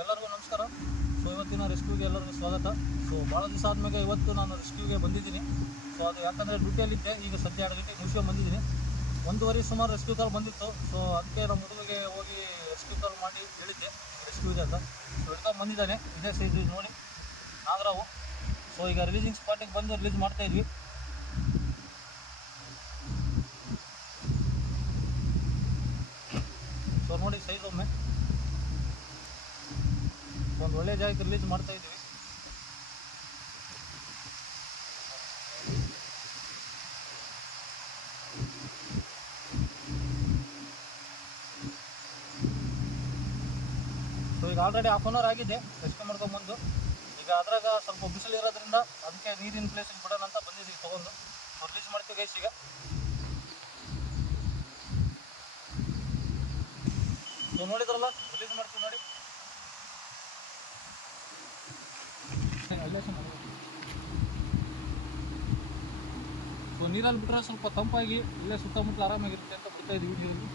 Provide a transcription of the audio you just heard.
ಎಲ್ಲರಿಗೂ ನಮಸ್ಕಾರ. ಇವತ್ತಿನ ರೆಸ್ಕ್ಯೂಗೆ ಎಲ್ಲರಿಗೂ ಸ್ವಾಗತ. ಭಾಳ ದಿವಸ ಆದಮೇಲೆ ಇವತ್ತು ನಾನು ರೆಸ್ಕ್ಯೂಗೆ ಬಂದಿದ್ದೀನಿ. ಅದು ಯಾಕಂದರೆ ಡ್ಯೂಟಿಯಲ್ಲಿದ್ದೆ. ಈಗ ಸದ್ಯ 2 ಗಂಟೆಗೆ ಮುಗಿಸ್ಕೊಂಡು ಬಂದಿದ್ದೀನಿ. 1:15 ಸುಮಾರು ರೆಸ್ಕ್ಯೂ ಕಾಲ್ ಬಂದಿತ್ತು. ಅದಕ್ಕೆ ನಮ್ಮ ಹುಡುಗರಿಗೆ ಹೋಗಿ ರೆಸ್ಕ್ಯೂ ಕಾಲ್ ಮಾಡಿ ಹೇಳಿದ್ದೆ ರೆಸ್ಕ್ಯೂ ಇದೆ ಅಂತ. ಹಿಡ್ಕೊಂಡು ಬಂದಿದ್ದಾನೆ. ಇದೇ ಸೈಜ್ ನೋಡಿ ನಾಗರಾವು. ಈಗ ರಿಲೀಸಿಂಗ್ ಸ್ಪಾಟಿಗೆ ಬಂದು ರಿಲೀಸ್ ಮಾಡ್ತಾಯಿದ್ವಿ. ನೋಡಿ ಸೈಜ್ ಒಮ್ಮೆ ಒಂದು ಒಳ್ಳೆ ಜಾಗಕ್ಕೆ ರಿಲೀಸ್ ಮಾಡ್ತಾ ಇದ್ವಿ. ಈಗ ಆಲ್ರೆಡಿ 1/2 ಅವರ್ ಆಗಿದೆ ರೆಸ್ಕ್ಯೂ ಮಾಡ್ಕೊಂಬಂದು. ಈಗ ಅದ್ರಾಗ ಸ್ವಲ್ಪ ಬಿಸಿಲು ಇರೋದ್ರಿಂದ ಅದಕ್ಕೆ ನೀರಿನ ಪ್ಲೇಸಿಗೆ ಬಿಡೋಣ ಅಂತ ಬಂದಿದ್ದೀವಿ ತೊಗೊಂಡು. ರಿಲೀಸ್ ಮಾಡ್ತೀವಿ ಗೈಸ್. ಈಗ ನೋಡಿದ್ರಲ್ಲ, ರಿಲೀಸ್ ಮಾಡ್ತೀವಿ ನೋಡಿ. ನೀರಲ್ಲಿ ಬಿಟ್ಟರೆ ಸ್ವಲ್ಪ ತಂಪಾಗಿ ಇಲ್ಲೇ ಸುತ್ತಮುತ್ತಲು ಆರಾಮಾಗಿರುತ್ತೆ ಅಂತ ಬಿಡ್ತಾ ಇದ್ದೀವಿ ನೀರಲ್ಲಿ.